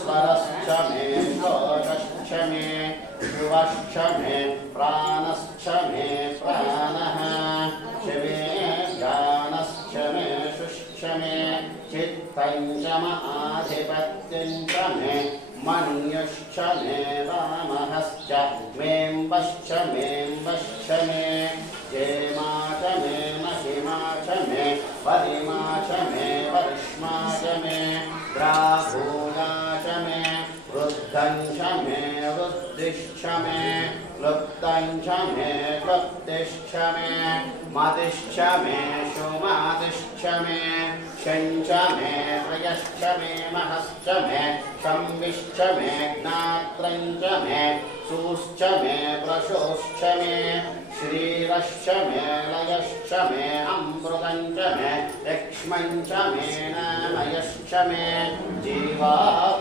स्वरश्च मे श्लोकश्च मे ध्रुवश्च मे प्राणश्च मे प्राणः शिवे ज्ञानश्च मे शुश्च मे चित्तं च आधिपत्यं च मे मन्युश्च मे वामहश्च मेऽम्बश्च मेऽम्बश्च मे हेमा च मे महिमा च मे वरिमा च मे वरिष्मा च मे ग्राहूला च मे वृद्धं च मे वृद्धिश्च मे क्लुप्तं च मे क्लुप्तिश्च मे मतिश्च मे सुमतिश्च मे शञ्च मे त्रयश्च मे महश्च मे शम्भिश्च मे ज्ञात्रं च मे सूश्च मे प्रशोश्च मे श्रीरश्च मे लयश्च मे अमृतं च मे यक्ष्मं च मे नामयश्च मे जीवा